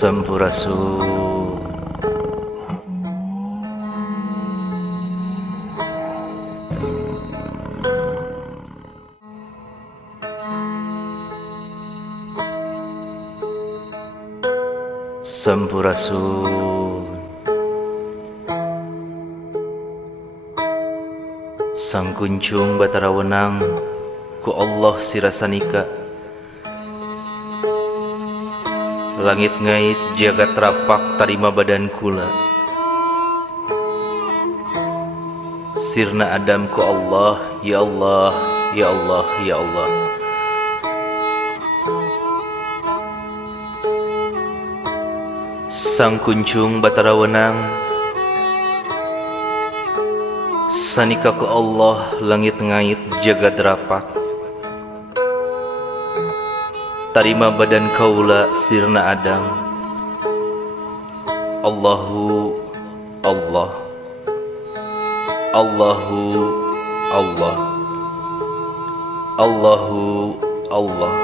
Sampurasun. Sampurasun. Sang kuncung batara wenang ku Allah sirasanika, langit ngait jagat rapak tarima badan kula, sirna Adam ku Allah, ya Allah, ya Allah, ya Allah. Sang kuncung batara wenang sanika ku Allah, langit ngait jagat rapak tarima badan kaula, sirna Adam. Allahu Allah, Allahu Allah, Allahu Allah.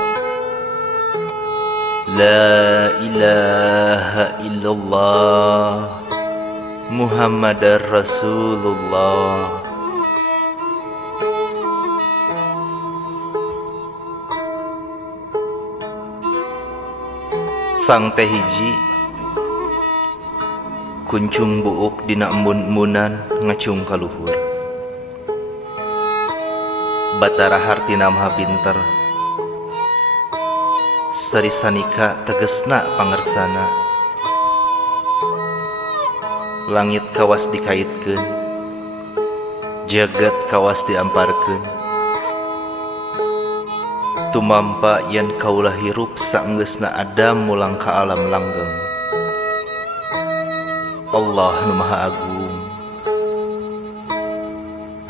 La ilaha illallah Muhammadar Rasulullah. Sang teh hiji kuncung buuk dina embun-embunan ngacung kaluhur, batara hartina maha pinter, sarisanika tegesna pangersana, langit kawas dikaitkeun, jagat kawas diamparkeun, tumampa yen kaula hirup saenggeusna Adam mulang ka alam langgeng. Allah nu maha agung,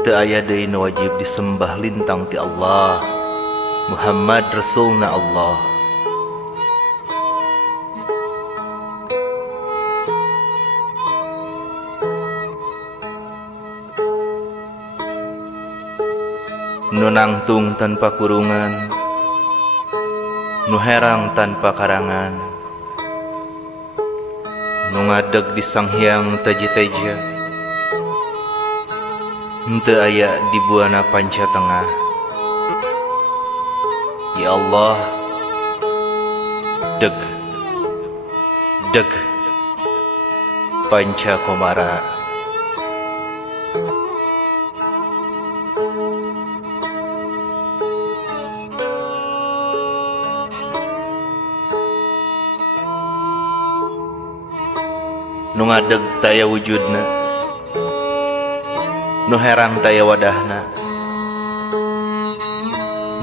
teu aya deui nu wajib disembah lintang ti Allah. Muhammad Rasulna Allah. Nu nangtung tanpa kurungan, nu herang tanpa karangan, nu ngadeg di sanghyang teji-teja, henteu aya di buana panca tengah. Ya Allah, deg deg panca komara. Nu ngadeg taya wujudna, nu herang taya wadahna,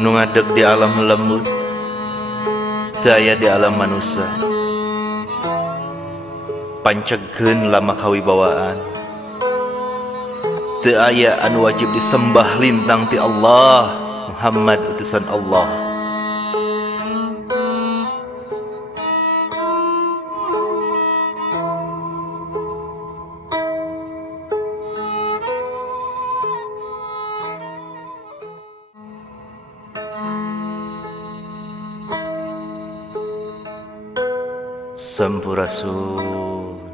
nu ngadeg di alam lembut teu aya di alam manusia. Pancegkeun lama kawibawaan, teu aya anu wajib disembah lintang ti Allah. Muhammad utusan Allah. Sampurasun.